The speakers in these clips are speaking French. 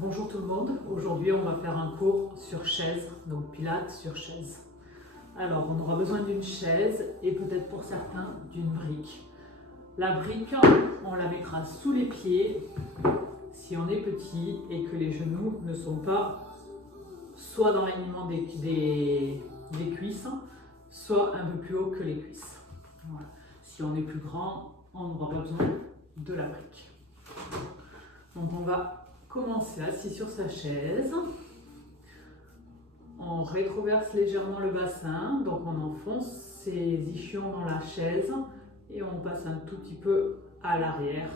Bonjour tout le monde, aujourd'hui on va faire un cours sur chaise, donc pilates sur chaise. Alors on aura besoin d'une chaise et peut-être pour certains d'une brique. La brique, on la mettra sous les pieds si on est petit et que les genoux ne sont pas soit dans l'alignement des cuisses, soit un peu plus haut que les cuisses. Voilà. Si on est plus grand, on n'aura pas besoin de la brique. Donc on va commencer assis sur sa chaise. On rétroverse légèrement le bassin, donc on enfonce ses ischions dans la chaise et on passe un tout petit peu à l'arrière.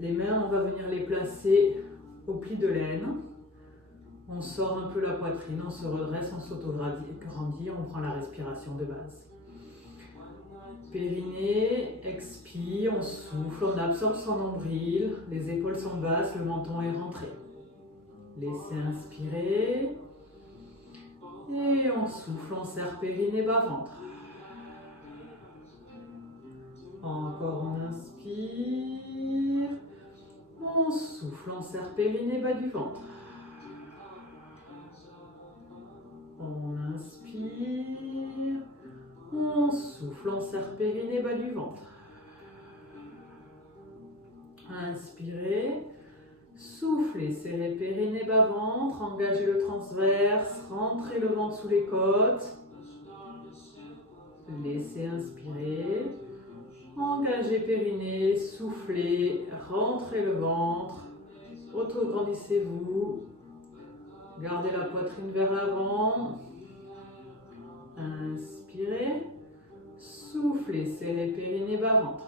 Les mains, on va venir les placer au pli de l'aine. On sort un peu la poitrine, on se redresse, on s'autograndit, on prend la respiration de base. Périnée, expire, on souffle, on absorbe son nombril, les épaules sont basses, le menton est rentré. Laissez inspirer. Et on souffle, on serre périnée, bas-ventre. Encore on inspire. On souffle, on serre périnée, bas du ventre. On inspire. On souffle, on serre périnée, bas du ventre. Inspirez. Soufflez, serrez périnée, bas ventre, engagez le transverse, rentrez le ventre sous les côtes. Laissez inspirer. Engagez périnée, soufflez, rentrez le ventre. Autograndissez-vous. Gardez la poitrine vers l'avant. Inspirez. Soufflez, serrez périnée, bas ventre.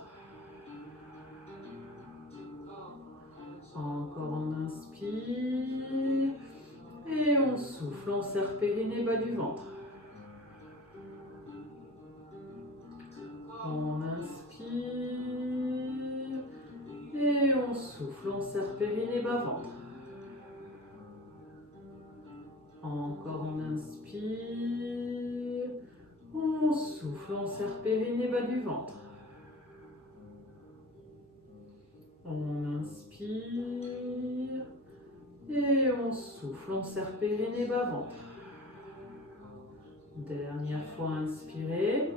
Encore on inspire. Et on souffle, on serre périnée, bas du ventre. On inspire. Et on souffle, on serre périnée, bas ventre. Encore on inspire. On souffle, on serre périnée, bas du ventre. On inspire. Et on souffle, on serre périnée, bas ventre. Dernière fois, inspirez.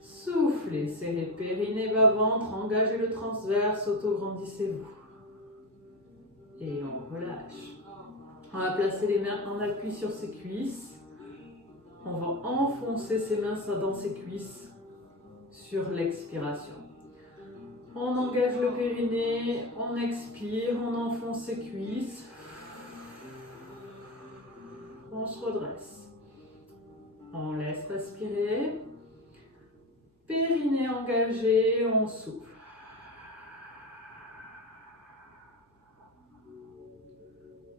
Soufflez, serrez périnée, bas ventre, engagez le transverse, autograndissez-vous. Et on relâche. On va placer les mains en appui sur ses cuisses. On va enfoncer ses mains dans ses cuisses sur l'expiration. On engage le périnée, on expire, on enfonce ses cuisses. On se redresse. On laisse respirer. Périnée engagé, on souffle.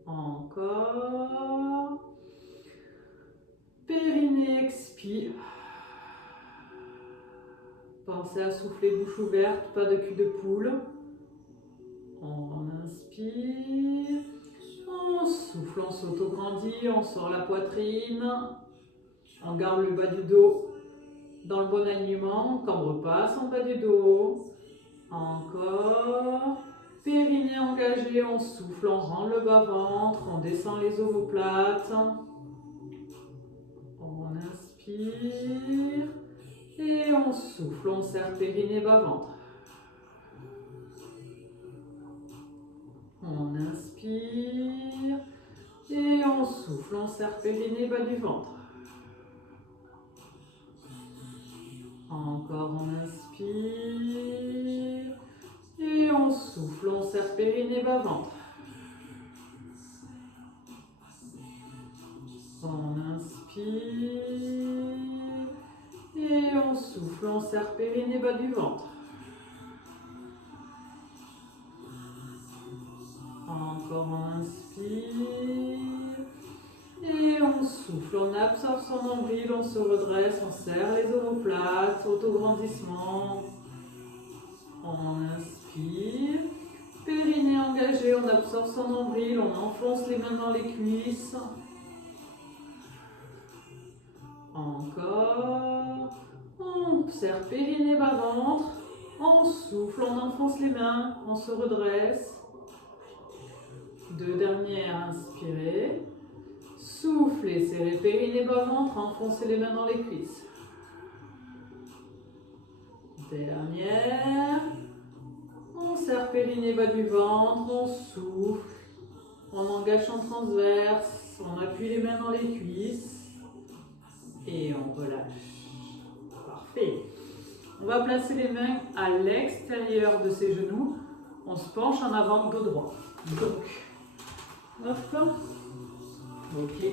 Encore. Périnée expire. Pensez à souffler bouche ouverte, pas de cul de poule. On inspire. On souffle, on s'autograndit, on sort la poitrine. On garde le bas du dos dans le bon alignement. On cambre pas son bas du dos. Encore. Périnée engagé, on souffle, on rend le bas-ventre, on descend les omoplates. On inspire. Et on souffle, on serre périnée, bas-ventre. On inspire. Et on souffle, on serre périnée, bas du ventre. Encore on inspire. Et on souffle, on serre périnée, bas ventre. On inspire. Et on souffle, on serre périnée, bas du ventre. Encore on inspire. Et on souffle, on absorbe son nombril, on se redresse, on serre les omoplates, autograndissement. On inspire. Périnée engagé, on absorbe son nombril, on enfonce les mains dans les cuisses. Encore. On serre périnée, bas ventre. On souffle, on enfonce les mains, on se redresse. Deux dernières, inspirez. Soufflez, serrez périnée, bas ventre, enfoncez les mains dans les cuisses. Dernière. On serre périnée, bas du ventre, on souffle. On engage en transverse, on appuie les mains dans les cuisses. Et on relâche. Parfait. On va placer les mains à l'extérieur de ses genoux. On se penche en avant, dos droit. Donc, hop. Ok.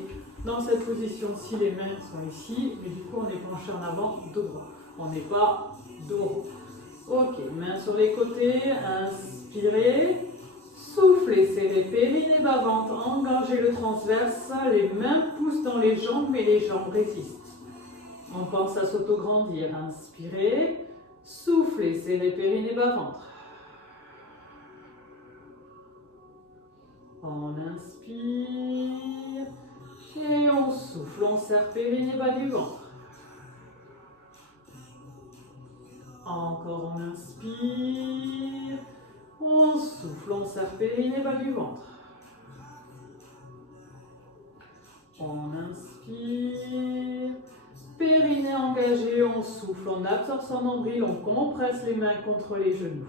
Dans cette position-ci, les mains sont ici, mais du coup, on est penché en avant, dos droit. On n'est pas dos rond. Ok. Mains sur les côtés. Inspirez. Soufflez, serrez périnée, bas ventre. Engagez le transverse. Les mains poussent dans les jambes, mais les jambes résistent. On pense à s'auto-grandir. Inspirez. Soufflez, serrez périnée, bas ventre. On inspire. Et on souffle. On serre périnée, bas du ventre. Encore on inspire. On souffle. On serre périnée, bas du ventre. On inspire. Périnée engagé, on souffle, on absorbe son nombril, on compresse les mains contre les genoux.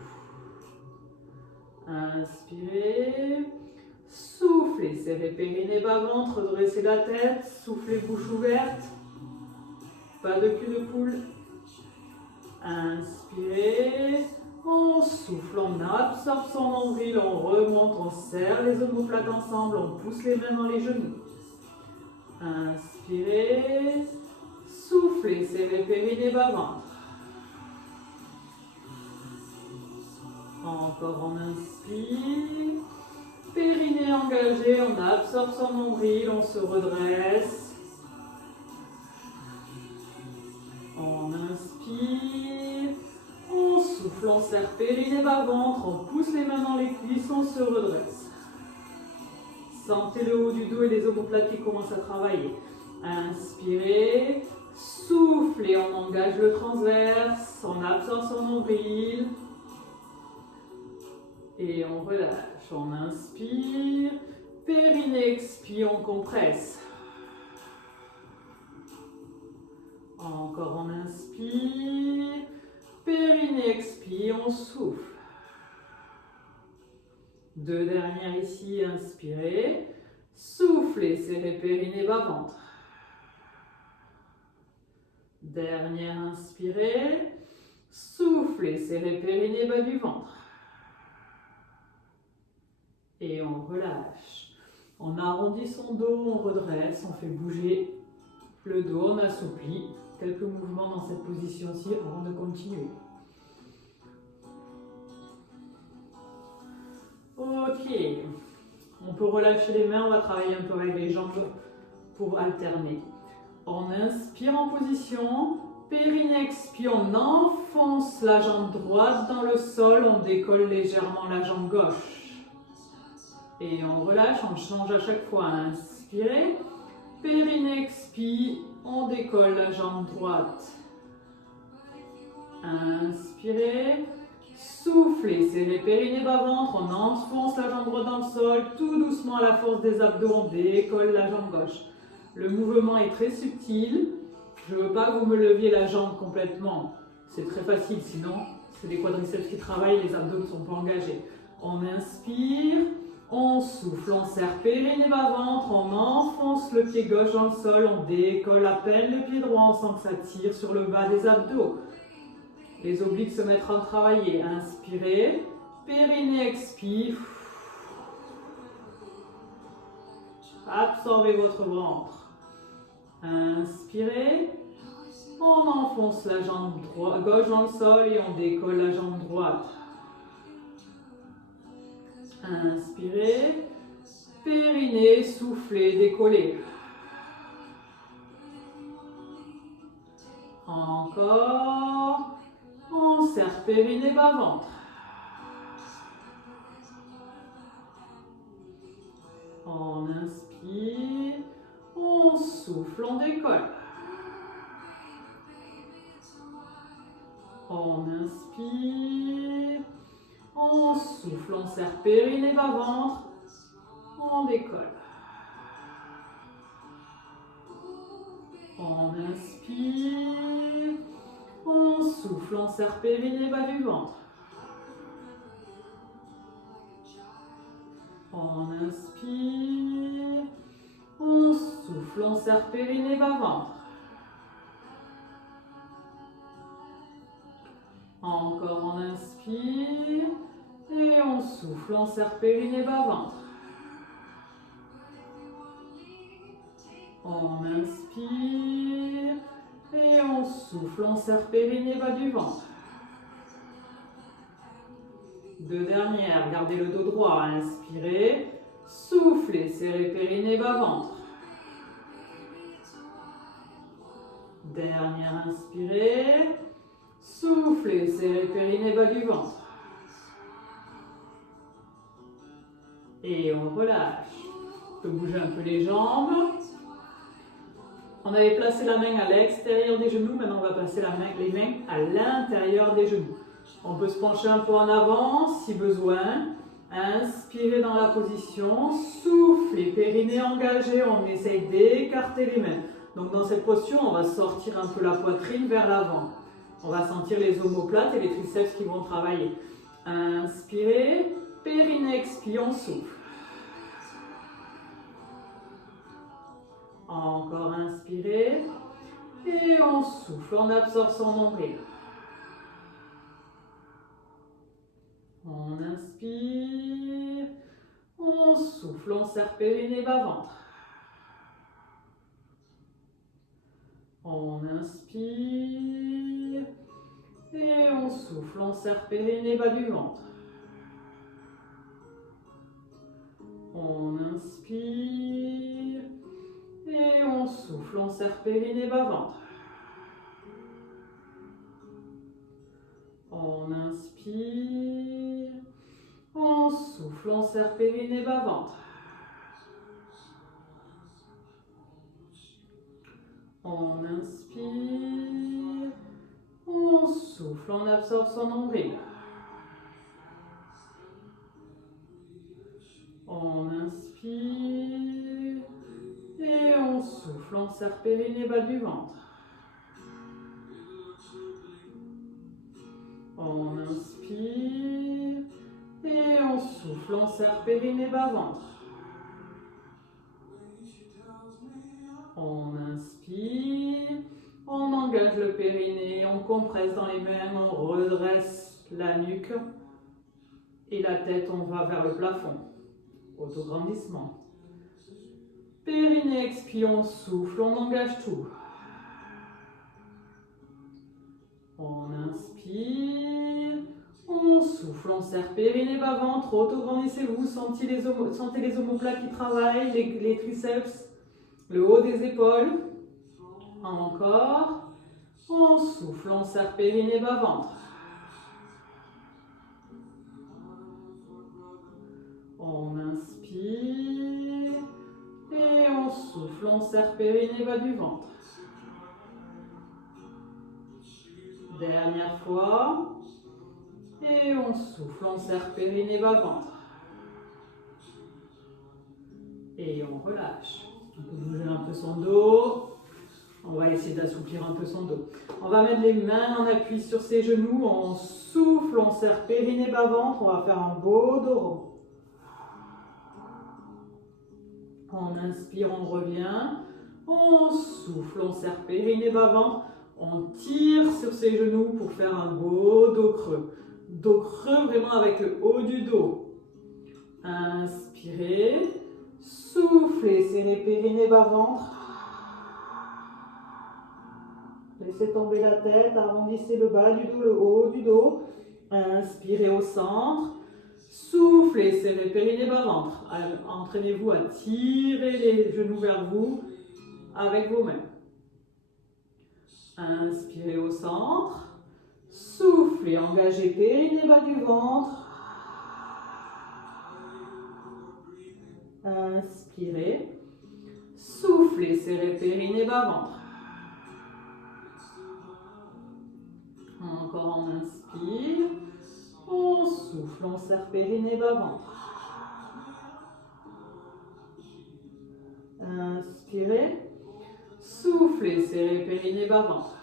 Inspirez. Soufflez, serrez périnée, bas ventre, dressez la tête, soufflez bouche ouverte. Pas de cul de poule. Inspirez. On souffle, on absorbe son nombril, on remonte, on serre les omoplates ensemble, on pousse les mains dans les genoux. Inspirez. Soufflez, serrez périnée, bas ventre. Encore on inspire. Périnée engagé, on absorbe son nombril, on se redresse. On inspire. On souffle, on serre périnée, bas ventre, on pousse les mains dans les cuisses, on se redresse. Sentez le haut du dos et les omoplates qui commencent à travailler. Inspirez. Soufflez, on engage le transverse, on absorbe son nombril. Et on relâche, on inspire. Périnée expire, on compresse. Encore on inspire. Périnée expire, on souffle. Deux dernières ici, inspirez. Soufflez, serrez périnée, bas ventre. Dernière, inspirez. Soufflez, serrez périnée, bas du ventre. Et on relâche. On arrondit son dos, on redresse, on fait bouger le dos, on assouplit. Quelques mouvements dans cette position-ci avant de continuer. Ok. On peut relâcher les mains, on va travailler un peu avec les jambes pour alterner. On inspire en position, périnée expire, on enfonce la jambe droite dans le sol, on décolle légèrement la jambe gauche. Et on relâche, on change à chaque fois. Inspirez, périnée expire, on décolle la jambe droite. Inspirez, soufflez, serrez périnée, bas ventre, on enfonce la jambe droite dans le sol, tout doucement à la force des abdos, on décolle la jambe gauche. Le mouvement est très subtil. Je ne veux pas que vous me leviez la jambe complètement. C'est très facile, sinon c'est les quadriceps qui travaillent, les abdos ne sont pas engagés. On inspire, on souffle, on serre périnée, bas ventre, on enfonce le pied gauche dans le sol, on décolle à peine le pied droit, on sent que ça tire sur le bas des abdos. Les obliques se mettent à travailler. Inspirez, périnée expire. Absorbez votre ventre. Inspirez, on enfonce la jambe gauche dans le sol et on décolle la jambe droite. Inspirez, périnée, soufflez, décollez. Encore, on serre périnée, bas ventre. On inspire. On souffle, on décolle. On inspire. On souffle, on serre périnée, bas ventre. On décolle. On inspire. On souffle, on serre périnée, bas du ventre. On inspire. On souffle, on serre périnée, bas ventre. Encore on inspire. Et on souffle, on serre périnée, bas ventre. On inspire. Et on souffle, on serre périnée, bas du ventre. Deux dernières, gardez le dos droit, inspirez. Soufflez, serrez périnée, bas ventre. Dernière, inspirez. Soufflez, serrez périnée, bas du ventre. Et on relâche. On peut bouger un peu les jambes. On avait placé la main à l'extérieur des genoux. Maintenant, on va placer les mains à l'intérieur des genoux. On peut se pencher un peu en avant si besoin. Inspirez dans la position. Soufflez, périnée engagé. On essaye d'écarter les mains. Donc, dans cette posture, on va sortir un peu la poitrine vers l'avant. On va sentir les omoplates et les triceps qui vont travailler. Inspirez, périnée expire, on souffle. Encore inspirez et on souffle, on absorbe son nombril. On inspire, on souffle, on serre périnée, bas ventre. On inspire et on souffle, on serre périnée, bas du ventre. On inspire et on souffle, on serre périnée, bas ventre. On inspire, on souffle, on serre périnée, bas ventre. On inspire, on souffle, on absorbe son nombril. On inspire et on souffle, on serre périnée, bas du ventre. On inspire et on souffle, on serre périnée, bas ventre. On inspire, on engage le périnée, on compresse dans les mains, on redresse la nuque et la tête, on va vers le plafond. Autograndissement. Périnée expire, on souffle, on engage tout. On inspire, on souffle, on serre périnée, bas ventre, autograndissez-vous, sentez les omoplates qui travaillent, les triceps, le haut des épaules. Encore. On souffle, on serre périnée, bas ventre. On inspire et on souffle, on serre périnée, bas du ventre. Dernière fois. Et on souffle, on serre périnée, bas ventre. Et on relâche. On peut bouger un peu son dos. On va essayer d'assouplir un peu son dos. On va mettre les mains en appui sur ses genoux. On souffle, on serre périnée, bas ventre. On va faire un beau dos rond. On inspire, on revient. On souffle, on serre périnée, bas ventre. On tire sur ses genoux pour faire un beau dos creux. Dos creux vraiment avec le haut du dos. Inspirez. Soufflez, serrez périnée, bas ventre. Laissez tomber la tête, arrondissez le bas du dos, le haut du dos. Inspirez au centre. Soufflez, serrez périnée, bas ventre. Entraînez-vous à tirer les genoux vers vous avec vos mains. Inspirez au centre. Soufflez, engagez périnée, bas du ventre. Inspirez. Soufflez, serrez périnée, bas ventre. Encore on inspire. On souffle, on serre périnée, bas ventre. Inspirez. Soufflez, serrez périnée, bas-ventre.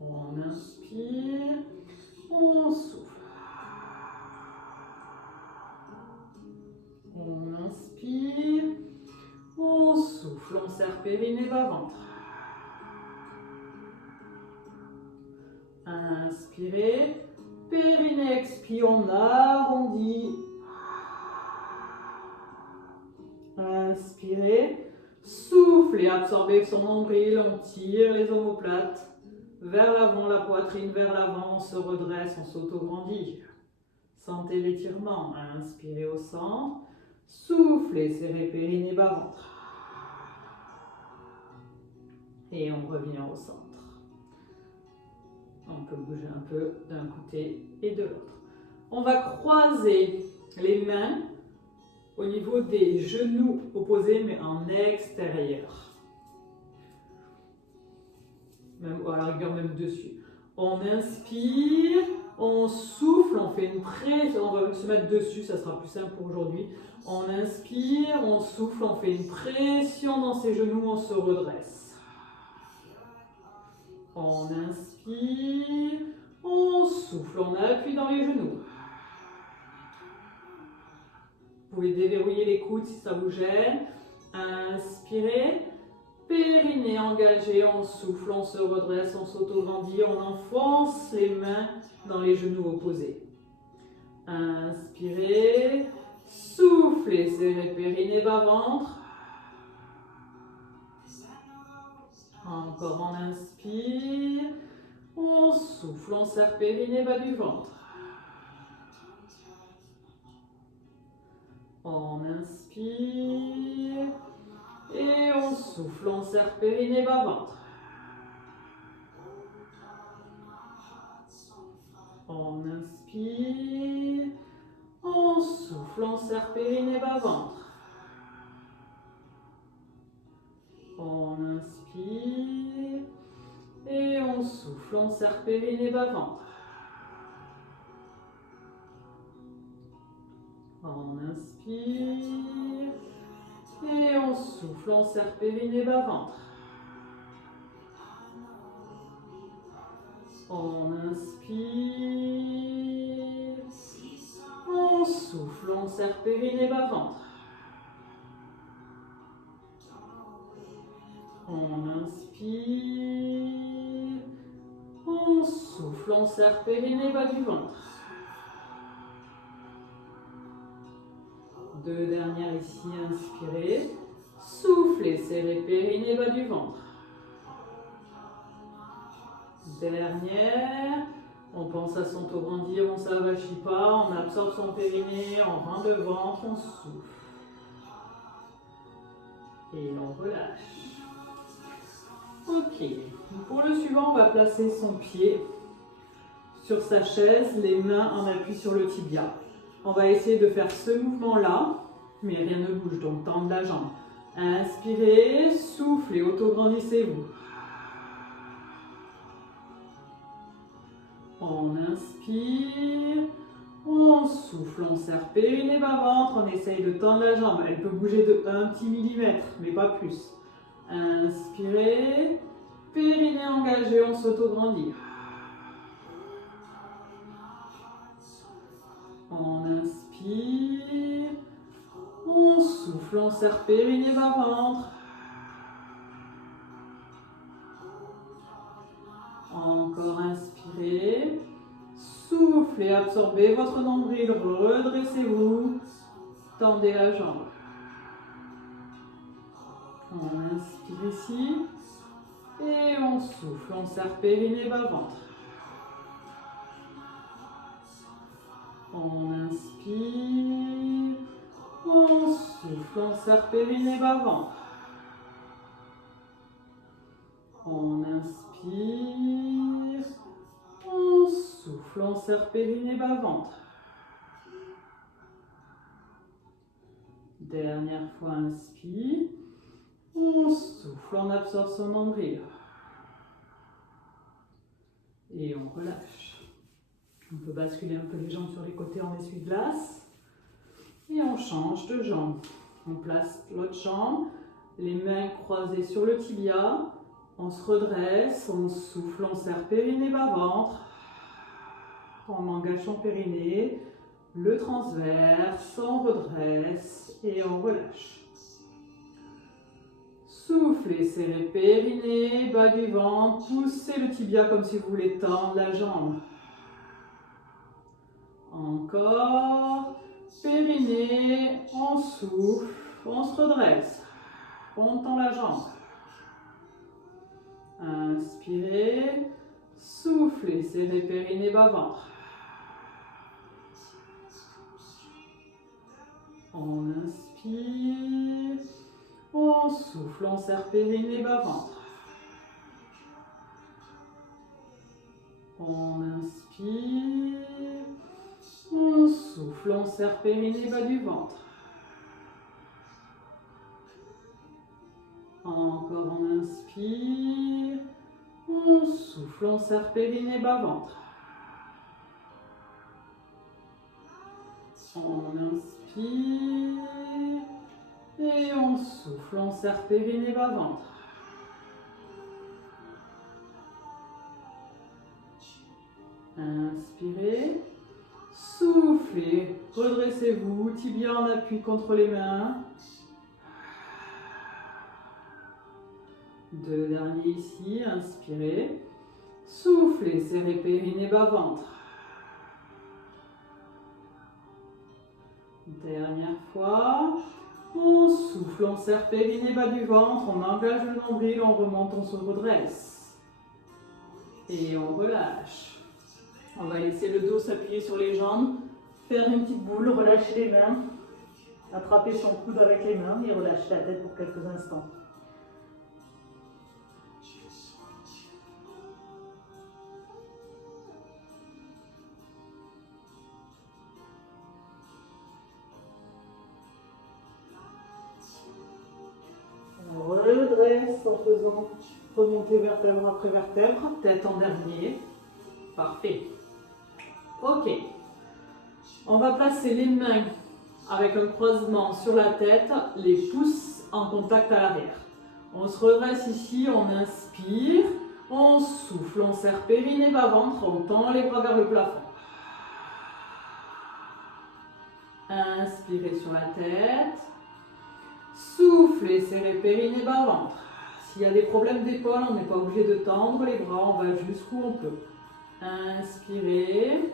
On inspire. On souffle. On inspire. On souffle. On serre périnée, bas-ventre. Inspirez. Périnée, expire, on arrondit. Inspirez. Soufflez, absorbez son nombril, on tire les omoplates. Vers l'avant, la poitrine vers l'avant, on se redresse, on s'auto-grandit. Sentez l'étirement. Inspirez au centre. Soufflez, serrez périnée, bas-ventre. Et on revient au centre. On peut bouger un peu d'un côté et de l'autre. On va croiser les mains au niveau des genoux opposés, mais en extérieur. Même, à la rigueur, même dessus. On inspire, on souffle, on fait une pression. On va se mettre dessus, ça sera plus simple pour aujourd'hui. On inspire, on souffle, on fait une pression dans ses genoux, on se redresse. On inspire, on souffle, on appuie dans les genoux. Vous pouvez déverrouiller les coudes si ça vous gêne. Inspirez, périnée engagé, on souffle, on se redresse, on s'auto-grandit, on enfonce les mains dans les genoux opposés. Inspirez, soufflez, serrez périnée, bas-ventre. Encore on inspire, on souffle, on serre périnée, bas du ventre. On inspire et on souffle, on serre périnée, bas ventre. On inspire, on souffle, on serre périnée, bas ventre. On inspire et on souffle, on serre périnée, bas ventre. On inspire et on souffle, on serre périnée, bas ventre. On inspire, on souffle, on serre périnée, bas ventre. On inspire, on souffle, on serre périnée, bas du ventre. Deux dernières ici, inspirez, soufflez, serrez périnée, bas du ventre. Dernière, on pense à s'auto-grandir, on ne s'avachit pas, on absorbe son périnée, on rend le ventre, on souffle. Et on relâche. Ok, pour le suivant, on va placer son pied sur sa chaise, les mains en appui sur le tibia. On va essayer de faire ce mouvement-là, mais rien ne bouge, donc tendre la jambe. Inspirez, soufflez, auto-grandissez-vous. On inspire, on souffle, on serre périnée, bas ventre, on essaye de tendre la jambe. Elle peut bouger de 1 petit millimètre, mais pas plus. Inspirez, périnée engagé, on s'auto-grandit. On inspire, on souffle, on serre périnée, bas ventre. Encore inspirez, soufflez, absorbez votre nombril, redressez-vous, tendez la jambe. On inspire ici et on souffle, on serre périnée, bas ventre. On inspire, on souffle, on serre périnée, bas ventre. On inspire, on souffle, on serre périnée, bas ventre. Dernière fois, inspire, on souffle, on absorbe son nombril. Et on relâche. On peut basculer un peu les jambes sur les côtés en essuie-glace. Et on change de jambe. On place l'autre jambe, les mains croisées sur le tibia. On se redresse, on souffle, on serre périnée, bas-ventre. On engage son périnée, le transverse, on redresse et on relâche. Soufflez, serrez périnée, bas du ventre, poussez le tibia comme si vous voulez tendre la jambe. Encore, périnée, on souffle, on se redresse, on tend la jambe. Inspirez, soufflez, serrez périnée, bas ventre. On inspire, on souffle, on serre périnée, bas ventre. On inspire, on souffle, on serre périnée, bas du ventre. Encore on inspire, on souffle, on serre périnée, bas ventre. On inspire et on souffle, on serre périnée, bas ventre. Inspirez, soufflez, redressez-vous, tibia en appui contre les mains. Deux derniers ici, inspirez, soufflez, serrez périnée, bas ventre. Dernière fois, on souffle, on serre périnée, bas du ventre, on engage le nombril, on remonte, on se redresse. Et on relâche. On va laisser le dos s'appuyer sur les jambes, faire une petite boule, relâcher les mains, attraper son coude avec les mains et relâcher la tête pour quelques instants. On redresse en faisant remonter vertèbre après vertèbre, tête en dernier. Parfait. Ok. On va placer les mains avec un croisement sur la tête, les pouces en contact à l'arrière. On se redresse ici, on inspire, on souffle, on serre périnée, bas ventre, on tend les bras vers le plafond. Inspirez sur la tête. Soufflez, serrez périnée, bas ventre. S'il y a des problèmes d'épaule, on n'est pas obligé de tendre les bras, on va jusqu'où on peut. Inspirez.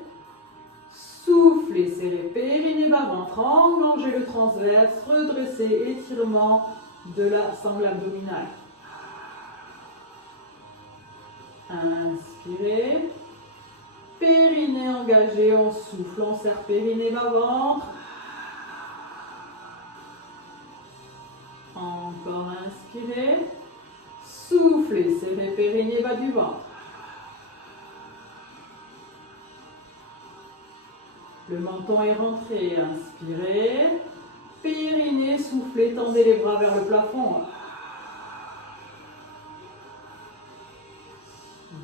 Soufflez, serrez périnée, bas ventre, engagez le transverse, redressez, étirement de la sangle abdominale. Inspirez. Périnée engagé, on souffle, on serre périnée, bas ventre. Encore inspirez. Soufflez, serrez périnée, bas du ventre. Le menton est rentré, inspirez. Périnée, soufflez, tendez les bras vers le plafond.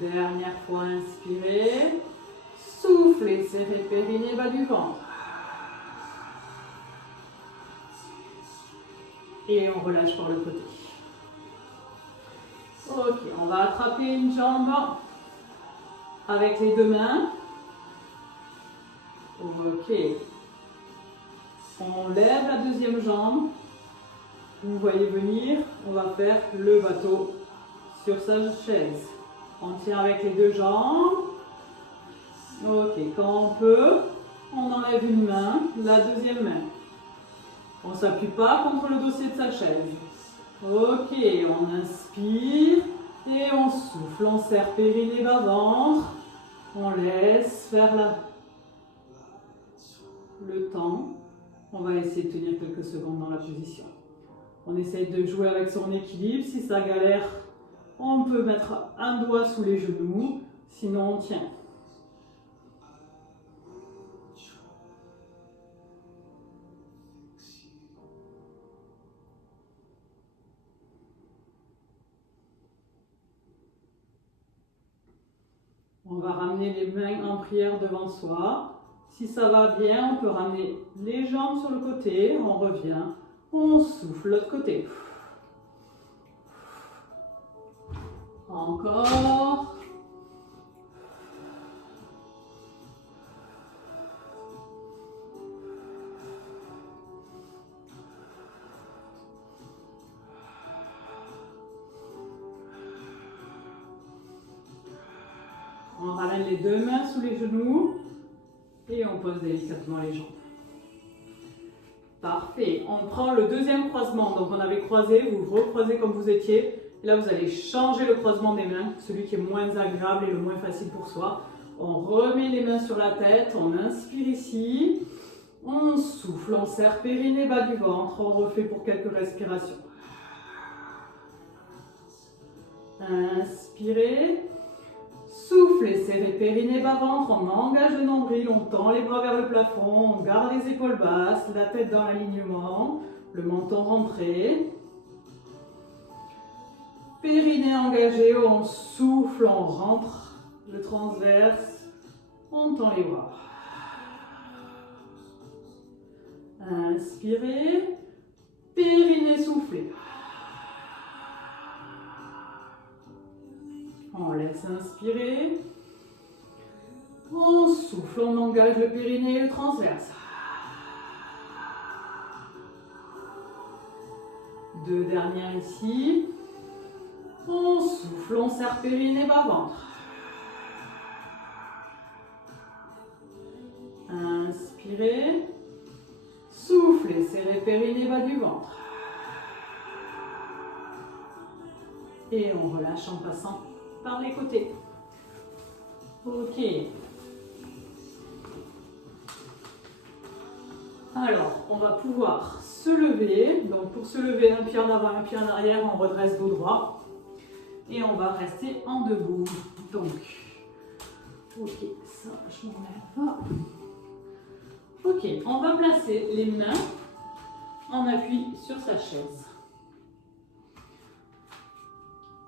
Dernière fois, inspirez. Soufflez, serrez périnée, bas du ventre. Et on relâche par le côté. Ok, on va attraper une jambe avec les deux mains. Ok. On lève la deuxième jambe. Vous voyez venir, on va faire le bateau sur sa chaise. On tient avec les deux jambes. Ok, quand on peut, on enlève une main, la deuxième main. On ne s'appuie pas contre le dossier de sa chaise. Ok, on inspire et on souffle. On serre périnée, bas ventre. On laisse faire le temps. On va essayer de tenir quelques secondes dans la position. On essaye de jouer avec son équilibre. Si ça galère, on peut mettre un doigt sous les genoux. Sinon, on tient. On va ramener les mains en prière devant soi. Si ça va bien, on peut ramener les jambes sur le côté, on revient, on souffle l'autre côté. Encore. On ramène les deux mains sous les genoux et on pose délicatement les jambes. Parfait. On prend le deuxième croisement. Donc on avait croisé, vous recroisez comme vous étiez. Et là vous allez changer le croisement des mains, celui qui est moins agréable et le moins facile pour soi. On remet les mains sur la tête, on inspire ici. On souffle, on serre périnée, bas du ventre. On refait pour quelques respirations. Inspirez. Soufflez, serrez périnée, bas ventre, on engage le nombril, on tend les bras vers le plafond, on garde les épaules basses, la tête dans l'alignement, le menton rentré. Périnée engagé, on souffle, on rentre le transverse, on tend les bras. Inspirez, périnée soufflé. On laisse inspirer. On souffle, on engage le périnée et le transverse. Deux dernières ici. On souffle, on serre périnée, bas ventre. Inspirez. Soufflez, serrez périnée, bas du ventre. Et on relâche en passant par les côtés. Ok. Alors, on va pouvoir se lever. Donc, pour se lever, un pied en avant, un pied en arrière, on redresse dos droit. Et on va rester en debout. Donc, ok, ça, je m'enlève pas. Ok, on va placer les mains en appui sur sa chaise.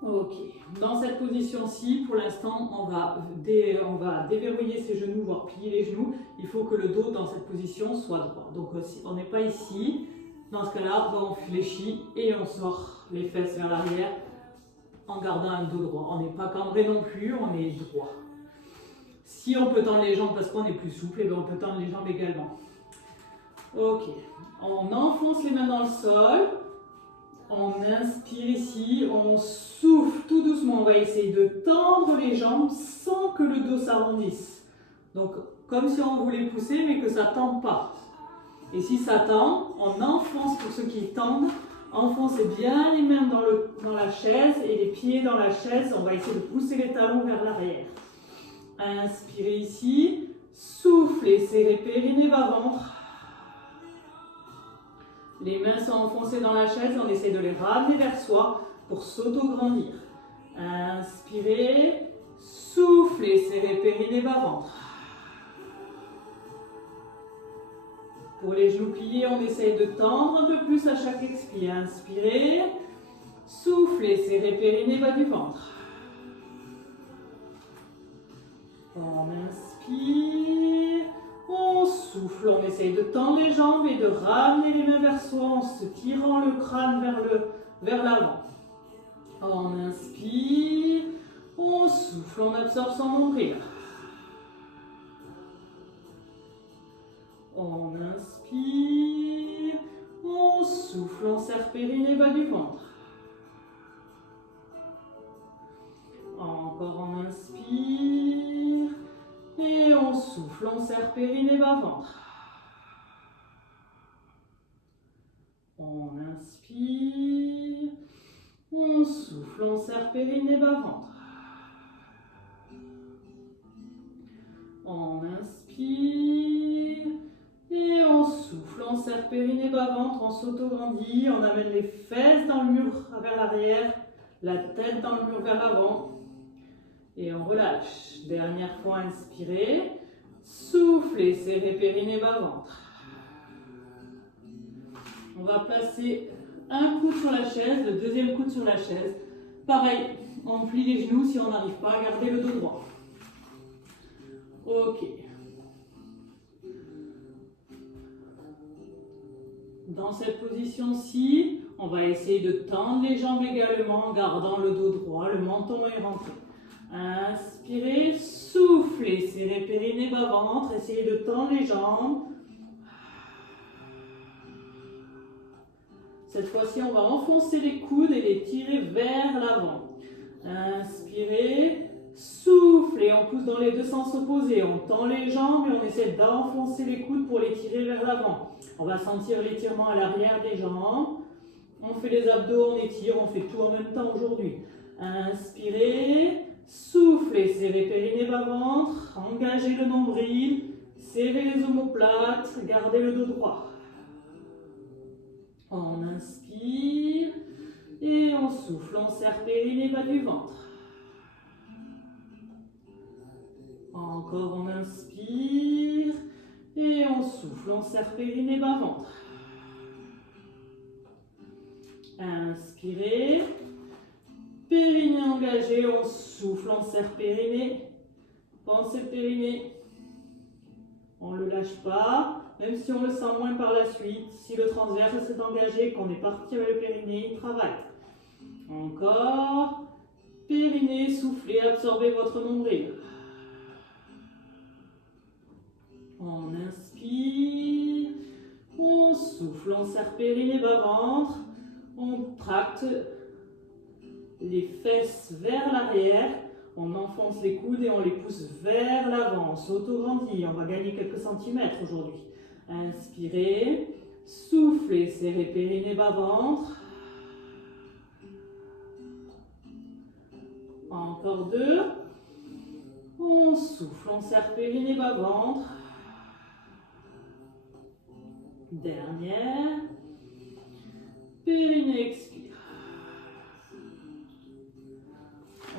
Ok, dans cette position-ci, pour l'instant, on va déverrouiller ses genoux, voire plier les genoux. Il faut que le dos dans cette position soit droit. Donc, si on n'est pas ici, dans ce cas-là, on fléchit et on sort les fesses vers l'arrière en gardant un dos droit. On n'est pas cambré non plus, on est droit. Si on peut tendre les jambes parce qu'on est plus souple, et bien on peut tendre les jambes également. Ok, on enfonce les mains dans le sol. On inspire ici, on souffle tout doucement, on va essayer de tendre les jambes sans que le dos s'arrondisse. Donc, comme si on voulait pousser, mais que ça ne tende pas. Et si ça tend, on enfonce, pour ceux qui tendent, enfoncez bien les mains dans la chaise et les pieds dans la chaise. On va essayer de pousser les talons vers l'arrière. Inspirez ici, soufflez, serrez périnée, bas ventre. Les mains sont enfoncées dans la chaise, on essaie de les ramener vers soi pour s'auto-grandir. Inspirez, soufflez, serrez périnée, bas ventre. Pour les genoux pliés, on essaye de tendre un peu plus à chaque expire. Inspirez, soufflez, serrez périnée, bas du ventre. On inspire. On souffle, on essaye de tendre les jambes et de ramener les mains vers soi en se tirant le crâne vers l'avant. On inspire, on souffle, on absorbe son nombril. On inspire, on souffle, on serre périnée, bas du ventre. Encore on inspire. Et on souffle, on serre périnée, bas ventre. On inspire. On souffle, on serre périnée, bas ventre. On inspire. Et on souffle, on serre périnée, bas ventre, on s'auto-grandit, on amène les fesses dans le mur vers l'arrière, la tête dans le mur vers l'avant. Et on relâche. Dernière fois, inspirez. Soufflez, serrez périnée, bas ventre. On va placer un coude sur la chaise, le deuxième coude sur la chaise. Pareil, on plie les genoux si on n'arrive pas à garder le dos droit. Ok. Dans cette position-ci, on va essayer de tendre les jambes également en gardant le dos droit, le menton est rentré. Inspirez, soufflez, serrez périnée, bas ventre, essayez de tendre les jambes. Cette fois-ci, on va enfoncer les coudes et les tirer vers l'avant. Inspirez, soufflez, on pousse dans les deux sens opposés. On tend les jambes et on essaie d'enfoncer les coudes pour les tirer vers l'avant. On va sentir l'étirement à l'arrière des jambes. On fait les abdos, on étire, on fait tout en même temps aujourd'hui. Inspirez, soufflez, serrez périnée, bas ventre, engagez le nombril, serrez les omoplates, gardez le dos droit. On inspire et on souffle, on serre périnée, bas du ventre. Encore on inspire et on souffle, on serre périnée, bas ventre. Inspirez, périnée engagée, on souffle, on serre périnée, pensez périnée. On ne le lâche pas, même si on le sent moins par la suite. Si le transverse s'est engagé, qu'on est parti avec le périnée, il travaille. Encore, périnée, soufflez, absorbez votre nombril. On inspire, on souffle, on serre périnée, bas ventre, on tracte les fesses vers l'arrière, on enfonce les coudes et on les pousse vers l'avant, on s'auto-grandit, on va gagner quelques centimètres aujourd'hui. Inspirez, soufflez, serrez périnée, bas ventre. Encore deux. On souffle, on serre périnée, bas ventre. Dernière. Périnée, expire.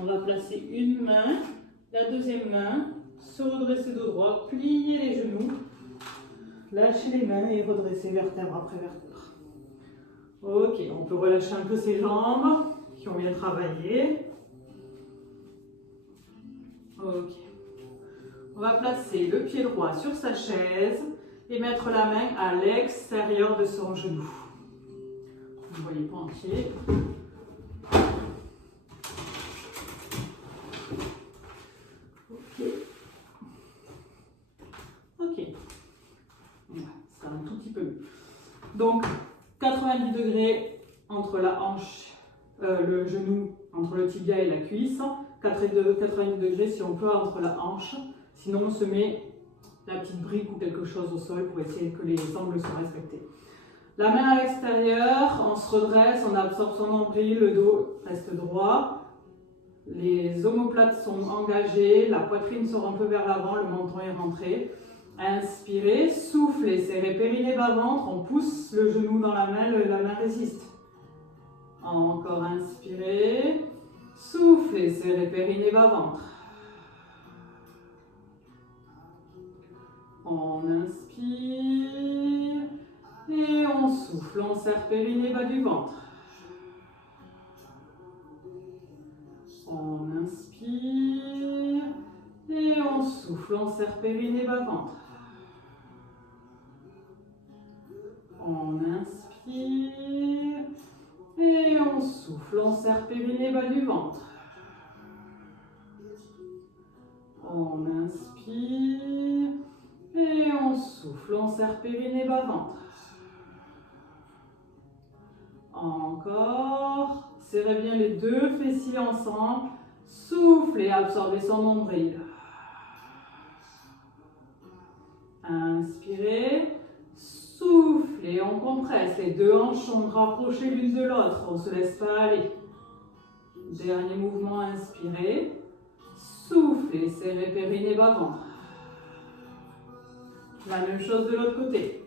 On va placer une main, la deuxième main, se redresser dos droit, plier les genoux, lâcher les mains et redresser vertèbre après vertèbre. Ok, on peut relâcher un peu ses jambes qui ont bien travaillé. Ok. On va placer le pied droit sur sa chaise et mettre la main à l'extérieur de son genou. Vous ne voyez pas entier. Ok. Voilà, ça va un tout petit peu mieux. Donc, 90 degrés entre la hanche, le genou, entre le tibia et la cuisse. 90 degrés si on peut entre la hanche. Sinon, on se met la petite brique ou quelque chose au sol pour essayer que les angles soient respectés. La main à l'extérieur, on se redresse, on absorbe son nombril, le dos reste droit. Les omoplates sont engagées, la poitrine sort un peu vers l'avant, le menton est rentré. Inspirez, soufflez, serrez périnée, bas ventre, on pousse le genou dans la main résiste. Encore inspirez, soufflez, serrez périnée, bas ventre. On inspire et on souffle, on serre périnée, bas du ventre. On inspire et on souffle, on serre périnée, bas ventre. On inspire et on souffle, on serre périnée, bas du ventre. On inspire et on souffle, on serre périnée, bas ventre. Encore, serrez bien les deux fessiers ensemble, soufflez, absorbez son nombril. Inspirez, soufflez, on compresse, les deux hanches sont rapprochées l'une de l'autre, on ne se laisse pas aller. Dernier mouvement, inspirez, soufflez, serrez périnée, bas ventre. La même chose de l'autre côté.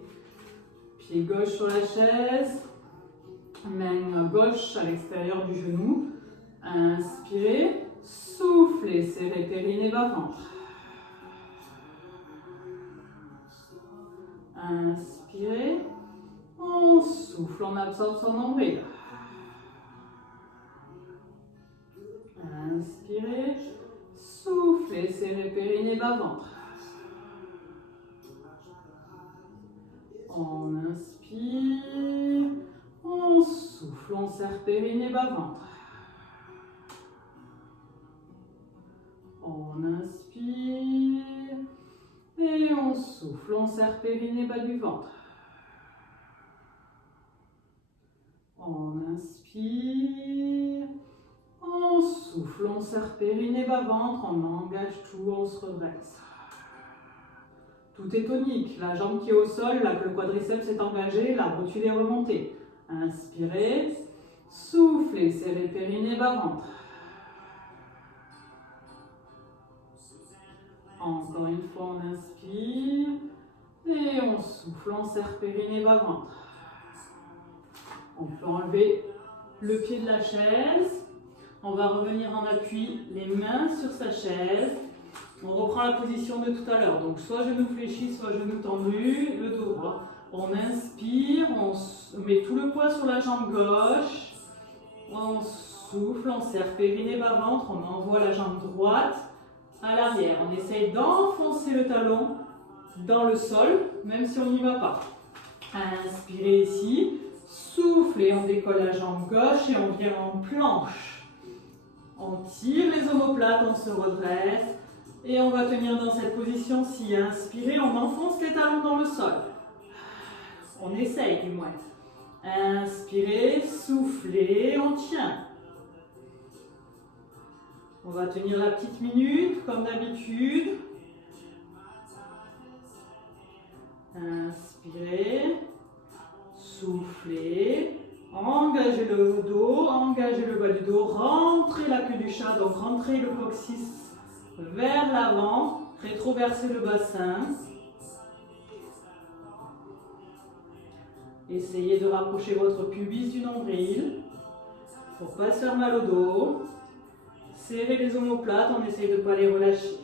Pied gauche sur la chaise, main gauche à l'extérieur du genou. Inspirez, soufflez, serrez périnée, bas ventre. Inspirez, on souffle, on absorbe son nombril. Inspirez, soufflez, serrez périnée, bas ventre. On inspire serre périnée, bas ventre. On inspire et on souffle, on serre périnée, bas du ventre. On inspire, on souffle, on serre périnée, bas ventre, on engage tout, on se redresse. Tout est tonique, la jambe qui est au sol, là, le quadriceps est engagé, la rotule est remontée. Inspirez, soufflez, serrez périnée, bas ventre. Encore une fois, on inspire et on souffle, on serre périnée, bas ventre. On peut enlever le pied de la chaise. On va revenir en appui, les mains sur sa chaise. On reprend la position de tout à l'heure. Donc soit genou fléchi, soit genou tendu, le dos droit. On inspire, on met tout le poids sur la jambe gauche. On souffle, on serre périnée, bas ventre. On envoie la jambe droite à l'arrière. On essaye d'enfoncer le talon dans le sol, même si on n'y va pas. Inspirez ici. Soufflez, on décolle la jambe gauche et on vient en planche. On tire les omoplates, on se redresse et on va tenir dans cette position-ci. Inspirez, on enfonce les talons dans le sol. On essaye du moins. Inspirez, soufflez, on tient. On va tenir la petite minute comme d'habitude. Inspirez. Soufflez, engagez le dos, engagez le bas du dos, rentrez la queue du chat, donc rentrez le coccyx vers l'avant, rétroversez le bassin. Essayez de rapprocher votre pubis du nombril pour ne pas se faire mal au dos. Serrez les omoplates, on essaye de ne pas les relâcher.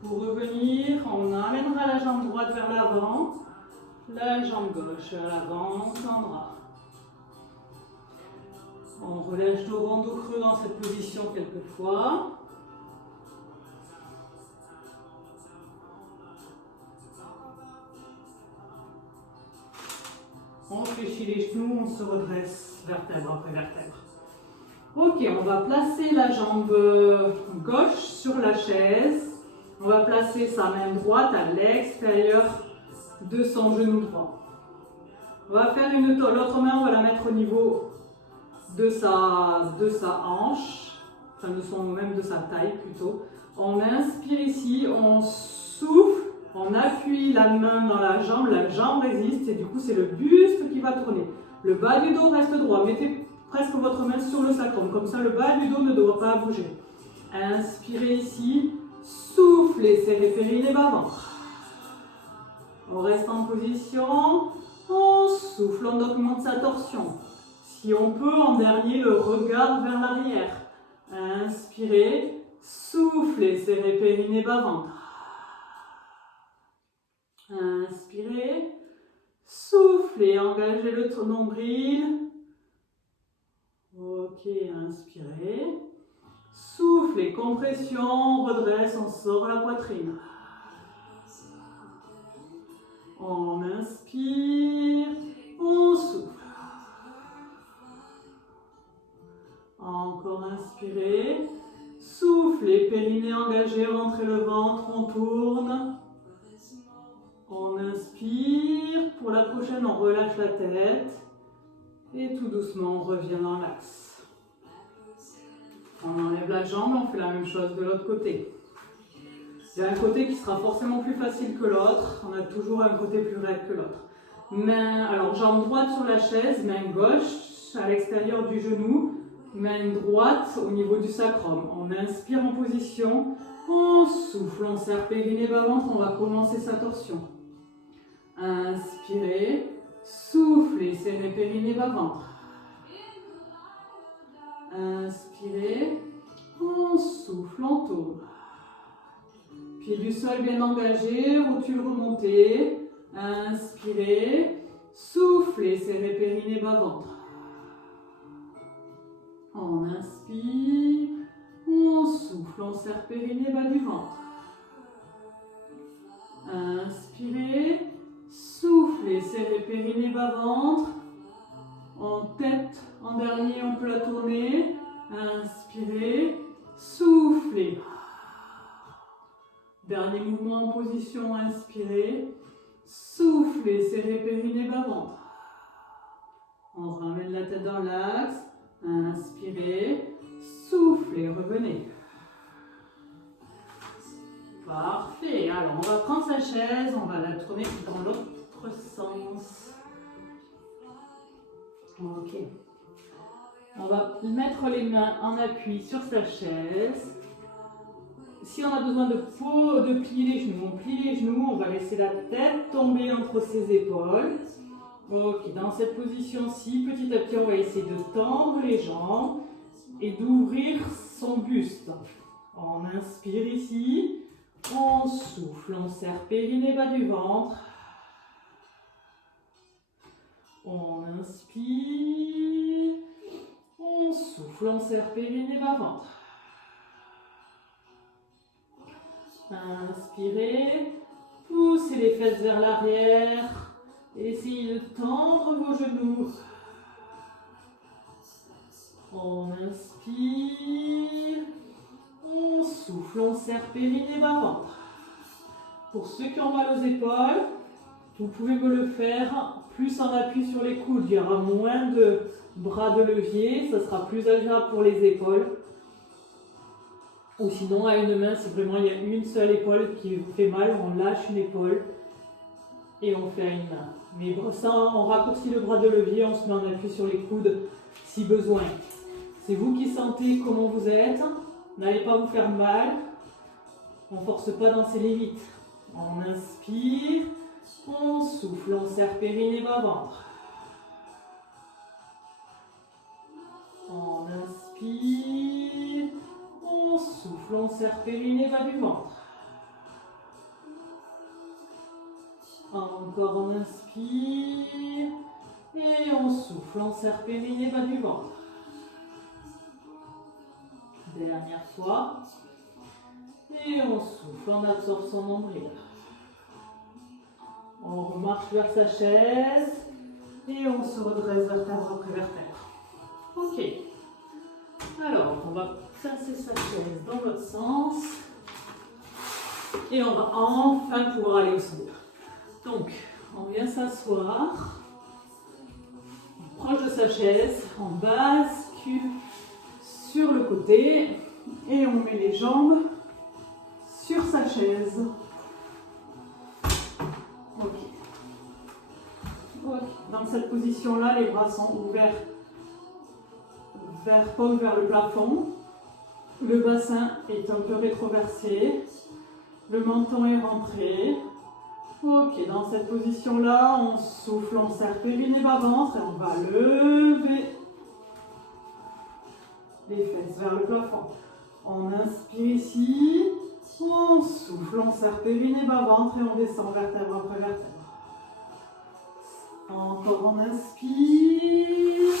Pour revenir, on amènera la jambe droite vers l'avant, la jambe gauche vers l'avant, on tendra. On relâche dos rond, dos creux dans cette position quelques fois. On fléchit les genoux, on se redresse vertèbre après vertèbre. Ok, on va placer la jambe gauche sur la chaise. On va placer sa main droite à l'extérieur de son genou droit. On va faire l'autre main, on va la mettre au niveau de sa hanche, enfin même de sa taille plutôt. On inspire ici, on souffle, on appuie la main dans la jambe résiste et du coup c'est le buste qui va tourner. Le bas du dos reste droit, mettez presque votre main sur le sacrum, comme ça le bas du dos ne doit pas bouger. Inspirez ici. Soufflez, serrez périnée, bas ventre. On reste en position. On souffle, on augmente sa torsion. Si on peut, en dernier, le regard vers l'arrière. Inspirez, soufflez, serrez périnée, bas ventre. Inspirez, soufflez, engagez le nombril. Ok, inspirez. Soufflez, compression, on redresse, on sort la poitrine. On inspire, on souffle. Encore inspirez, soufflez, périnée engagé, rentrez le ventre, on tourne. On inspire, pour la prochaine on relâche la tête et tout doucement on revient dans l'axe. On enlève la jambe, on fait la même chose de l'autre côté. Il y a un côté qui sera forcément plus facile que l'autre. On a toujours un côté plus raide que l'autre. Alors jambe droite sur la chaise, main gauche à l'extérieur du genou, main droite au niveau du sacrum. On inspire en position, on souffle, on serre périnée, bas ventre, on va commencer sa torsion. Inspirez, soufflez, serrez périnée, bas ventre. Inspirez, on souffle, on tourne. Pied du sol bien engagé, rotule remontée. Inspirez, soufflez, serrez périnée, bas ventre. On inspire, on souffle, on serre périnée, bas du ventre. bas-ventre. En tête, en dernier, on peut la tourner. Inspirez, soufflez. Dernier mouvement en position, inspirez. Soufflez, serrez périnée, bas-ventre. On ramène la tête dans l'axe. Inspirez, soufflez, revenez. Parfait. Alors, on va prendre sa chaise, on va la tourner dans l'autre sens. Ok. On va mettre les mains en appui sur sa chaise. Si on a besoin de plier les genoux, on plie les genoux, on va laisser la tête tomber entre ses épaules. Ok, dans cette position-ci, petit à petit, on va essayer de tendre les jambes et d'ouvrir son buste. On inspire ici, on souffle, on serre périnée, bas du ventre. On inspire, on souffle, on serre périnée, bas ventre. Inspirez, poussez les fesses vers l'arrière. Essayez de tendre vos genoux. On inspire, on souffle, on serre périnée, bas ventre. Pour ceux qui ont mal aux épaules, vous pouvez me le faire plus en appui sur les coudes. Il y aura moins de bras de levier, ça sera plus agréable pour les épaules. Ou sinon, à une main, si vraiment il y a une seule épaule qui vous fait mal, on lâche une épaule et on fait à une main. Mais ça, on raccourcit le bras de levier, on se met en appui sur les coudes si besoin. C'est vous qui sentez comment vous êtes. N'allez pas vous faire mal. On ne force pas dans ses limites. On inspire, on souffle, on serre périnée, bas ventre. On inspire, on souffle, on serre périnée, bas du ventre. Encore on inspire et on souffle, on serre périnée, bas du ventre. Dernière fois. Et on souffle, on absorbe son nombril. On remarche vers sa chaise et on se redresse vertèbre après vertèbre. Ok. Alors, on va placer sa chaise dans l'autre sens et on va enfin pouvoir aller au sol. Donc, on vient s'asseoir proche de sa chaise, on bascule sur le côté et on met les jambes sur sa chaise. Ok. Dans cette position-là, les bras sont ouverts paume vers le plafond. Le bassin est un peu rétroversé. Le menton est rentré. Ok, dans cette position-là, on souffle, on serre périnée, bas ventre et on va lever les fesses vers le plafond. On inspire ici, on souffle, on serre périnée, bas ventre et on descend vertèbre après vertèbre. Encore on inspire,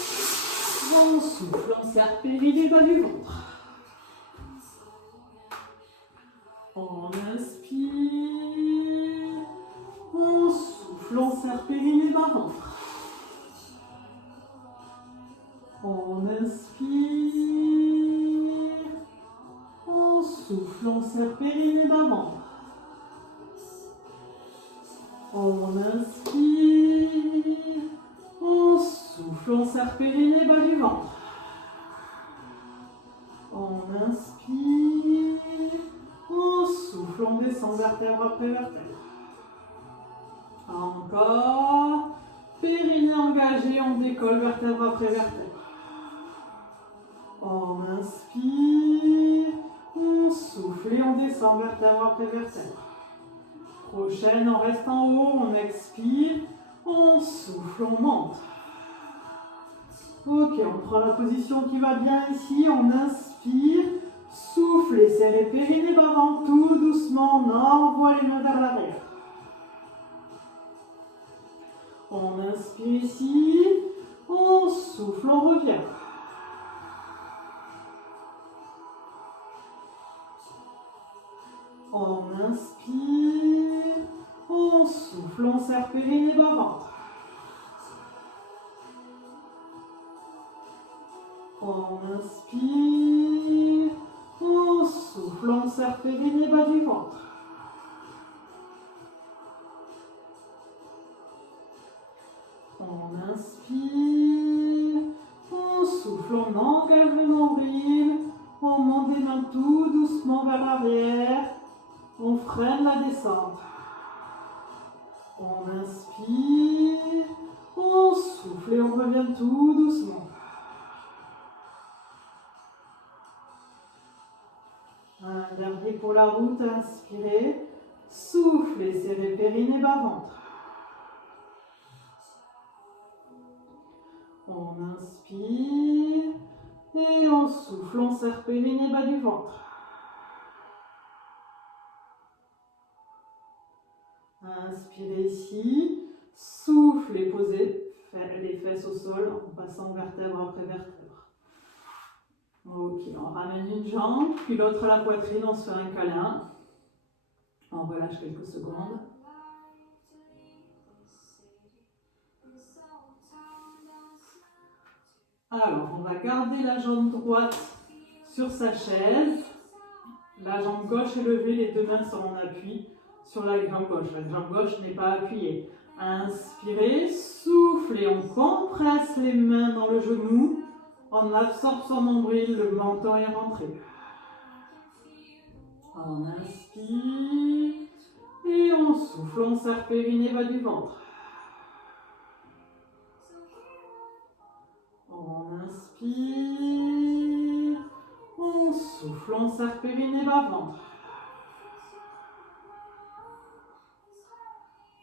on souffle, on serre périnée, bas du ventre. On inspire, on souffle, on serre périnée, bas ventre. On inspire, on souffle, on serre périnée, bas ventre. On inspire, on souffle, on serre périnée, bas du ventre. On inspire, on souffle, on descend vertèbre après vertèbre. Encore. Périnée engagée, on décolle vertèbre après vertèbre. On inspire, on souffle et on descend vertèbre après vertèbre. Prochaine, on reste en haut, on expire, on souffle, on monte. Ok, on prend la position qui va bien ici, on inspire, souffle et serrez périnée, bas ventre, tout doucement, on envoie les mains vers l'arrière. On inspire ici, on souffle, on revient. On inspire, on souffle, on serre périnée, bas ventre. On inspire. On souffle, on serre périnée, bas du ventre. On inspire. On souffle, on engage le nombril. On monte les mains tout doucement vers l'arrière. On freine la descente. On inspire. On souffle et on revient tout doucement. Un dernier pour la route, inspirez. Soufflez, serrez périnée, bas ventre. On inspire. Et on souffle, on serre périnée, bas du ventre. Inspirez ici. Soufflez, posez les fesses au sol en passant vertèbre après vertèbre. Ok, on ramène une jambe, puis l'autre à la poitrine, on se fait un câlin. On relâche quelques secondes. Alors, on va garder la jambe droite sur sa chaise. La jambe gauche est levée, les deux mains sont en appui sur la jambe gauche. La jambe gauche n'est pas appuyée. Inspirez, soufflez, on compresse les mains dans le genou. On absorbe son nombril, le menton est rentré. On inspire et on souffle, on serre périnée, bas du ventre. On inspire, on souffle, on serre périnée, bas ventre.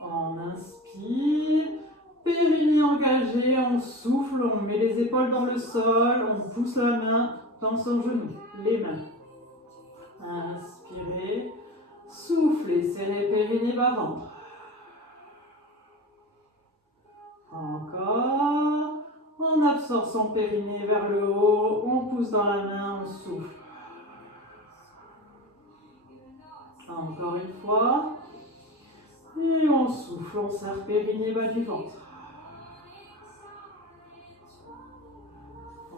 On inspire, périnée engagée, on souffle, on met les épaules dans le sol, on pousse la main dans son genou, les mains. Inspirez, soufflez, serrez périnée, bas ventre. Encore, on absorbe son périnée vers le haut, on pousse dans la main, on souffle. Encore une fois. Et on souffle, on serre périnée, bas du ventre.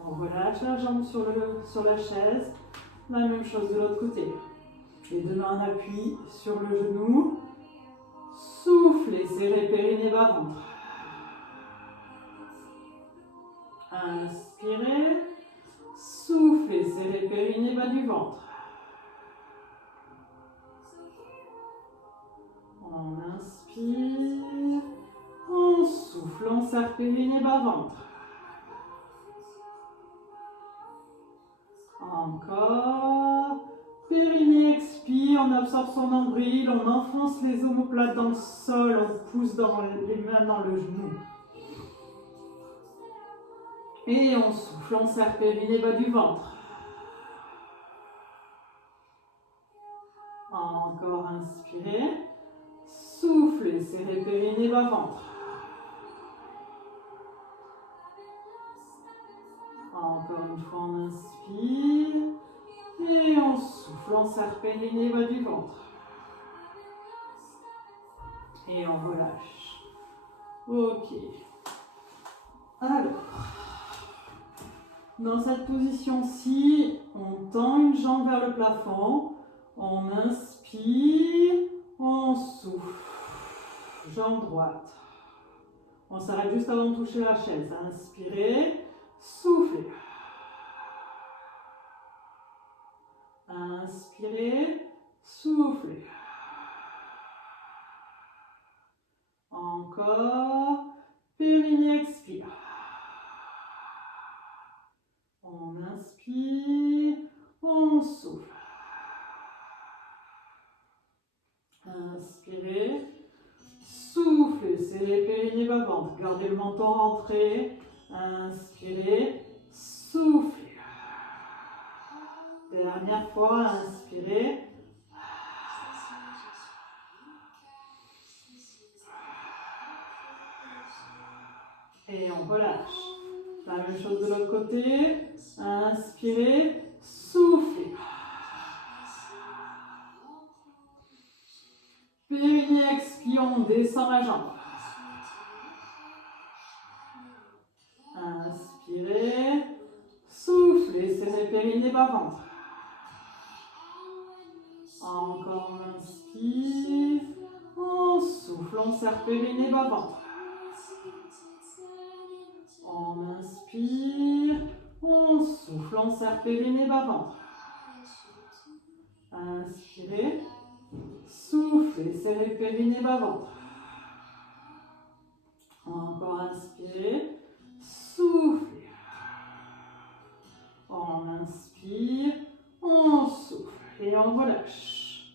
On relâche la jambe sur la chaise. La même chose de l'autre côté. Les deux mains en appui sur le genou. Soufflez, serrez périnée, bas ventre. Inspirez. Soufflez, serrez périnée, bas du ventre. On inspire, on souffle, on serre périnée, bas ventre. Encore, périnée expire, on absorbe son nombril, on enfonce les omoplates dans le sol, on pousse les mains dans le genou. Et on souffle, on serre périnée, bas du ventre. Encore, inspirez. Soufflez, serrez périnée, bas ventre. Encore une fois, on inspire. Et on souffle, on serre périnée, bas du ventre. Et on relâche. Ok. Alors, dans cette position-ci, on tend une jambe vers le plafond. On inspire, on souffle. Jambe droite. On s'arrête juste avant de toucher la chaise. Inspirez, soufflez. Inspirez, soufflez. Encore. Périnée expire. On inspire, on souffle. Inspirez. Soufflez, serrez périnée, bas ventre. Gardez le menton rentré. Inspirez, soufflez. Dernière fois, inspirez. Et on relâche. La même chose de l'autre côté. Inspirez, soufflez. Périnée expire, on descend la jambe. Inspirez, soufflez. périnée, bas-ventre. Encore on inspire. On souffle, on serre périnée, bas-ventre. On inspire. On souffle, on serre périnée, bas-ventre. Inspirez. Soufflez, serrez le périnée, bas-ventre. Encore inspirez. Soufflez. On inspire. On souffle. Et on relâche.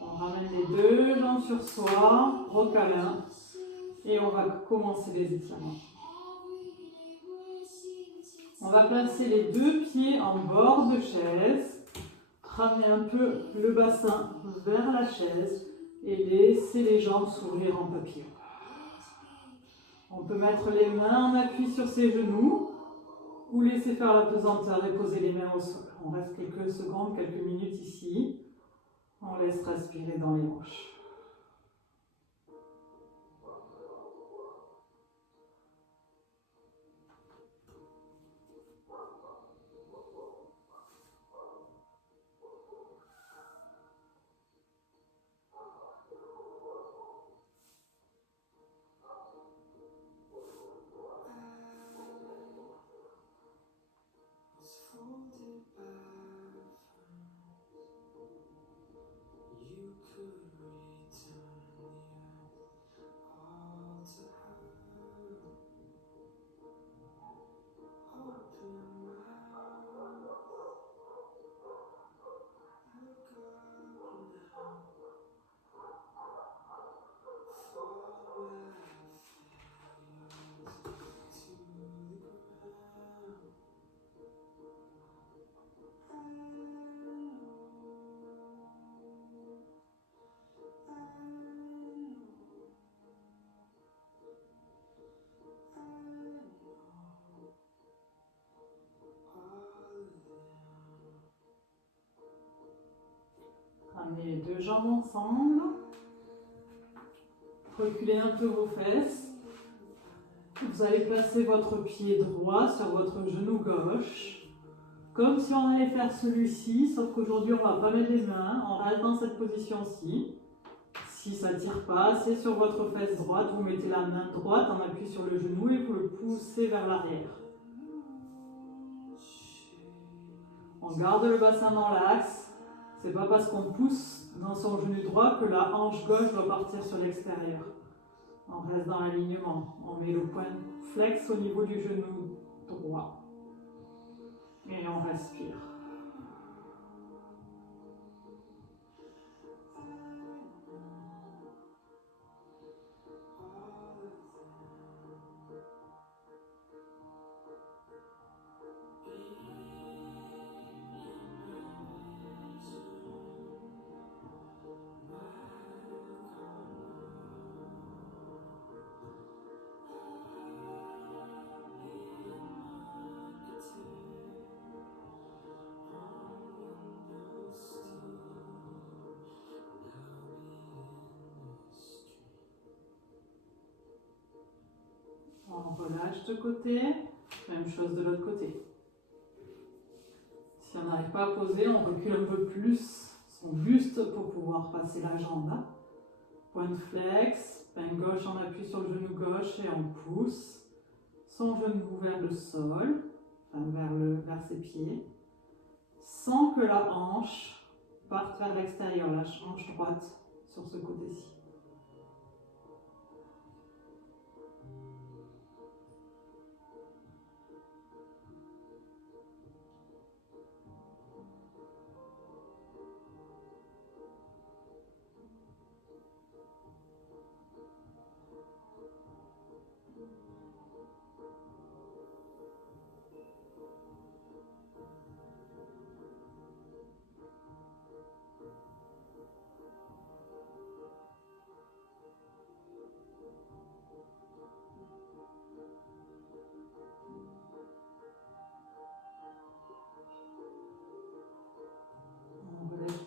On ramène les deux jambes sur soi. Recâlin. Et on va commencer les étirements. On va placer les deux pieds en bord de chaise. Ramener un peu le bassin vers la chaise et laisser les jambes s'ouvrir en papillon. On peut mettre les mains en appui sur ses genoux ou laisser faire la pesanteur et poser les mains au sol. On reste quelques secondes, quelques minutes ici. On laisse respirer dans les hanches. Ramenez les deux jambes ensemble. Reculez un peu vos fesses. Vous allez placer votre pied droit sur votre genou gauche. Comme si on allait faire celui-ci, sauf qu'aujourd'hui on ne va pas mettre les mains. On reste dans cette position-ci. Si ça ne tire pas, c'est sur votre fesse droite. Vous mettez la main droite en appui sur le genou et vous le poussez vers l'arrière. On garde le bassin dans l'axe. C'est pas parce qu'on pousse dans son genou droit que la hanche gauche doit partir sur l'extérieur. On reste dans l'alignement. On met le point flex au niveau du genou droit. Et on respire. On relâche de côté, même chose de l'autre côté. Si on n'arrive pas à poser, on recule un peu plus son buste pour pouvoir passer la jambe. Point de flex, main gauche en appui sur le genou gauche et on pousse son genou vers le sol, enfin vers ses pieds, sans que la hanche parte vers l'extérieur, la hanche droite sur ce côté-ci.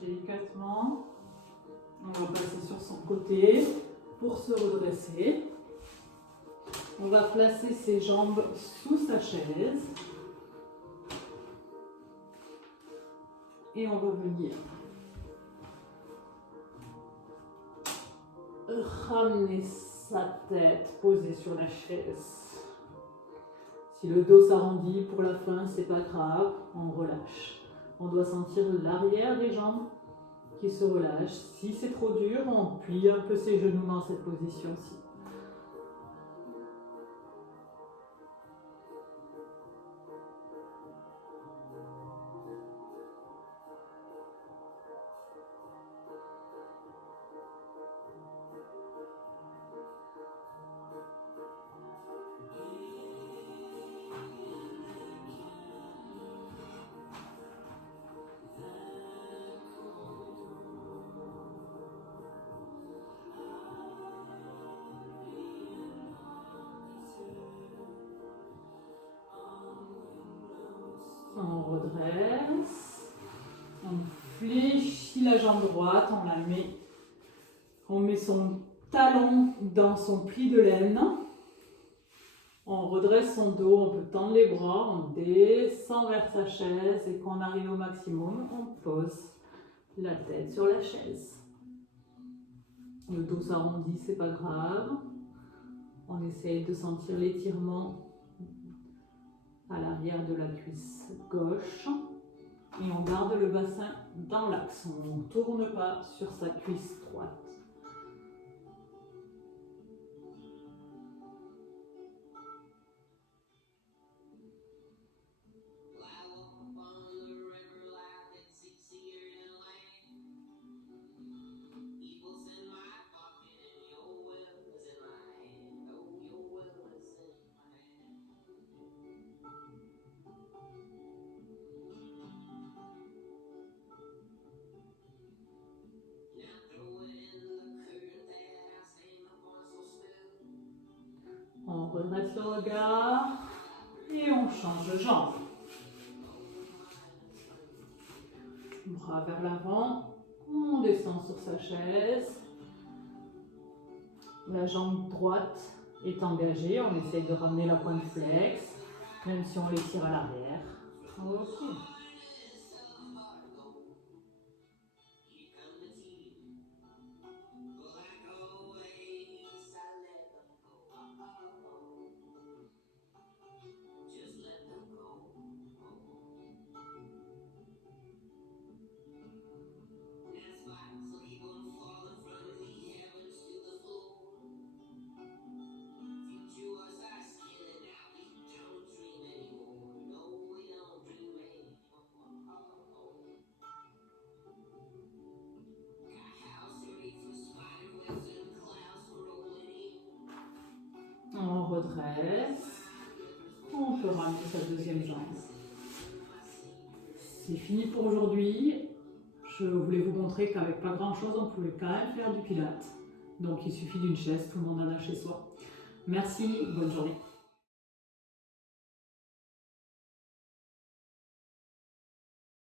Délicatement, on va passer sur son côté pour se redresser. On va placer ses jambes sous sa chaise. et on va venir ramener sa tête posée sur la chaise. Si le dos s'arrondit pour la fin, c'est pas grave, on relâche. On doit sentir l'arrière des jambes qui se relâchent. Si c'est trop dur, on plie un peu ses genoux dans cette position-ci. On redresse, on fléchit la jambe droite, on met son talon dans son pli de laine, on redresse son dos, on peut tendre les bras, on descend vers sa chaise et quand on arrive au maximum, on pose la tête sur la chaise. Le dos s'arrondit, c'est pas grave. On essaye de sentir l'étirement à l'arrière de la cuisse gauche et on garde le bassin dans l'axe. On ne tourne pas sur sa cuisse droite. On redresse le regard et on change de jambe. Bras vers l'avant, on descend sur sa chaise. La jambe droite est engagée, on essaye de ramener la pointe flex, même si on l'étire à l'arrière. Ok. On redresse, on peut ramener sa deuxième jambe. C'est fini pour aujourd'hui. Je voulais vous montrer qu'avec pas grand chose, on pouvait quand même faire du pilates. Donc il suffit d'une chaise, tout le monde en a chez soi. Merci, bonne journée.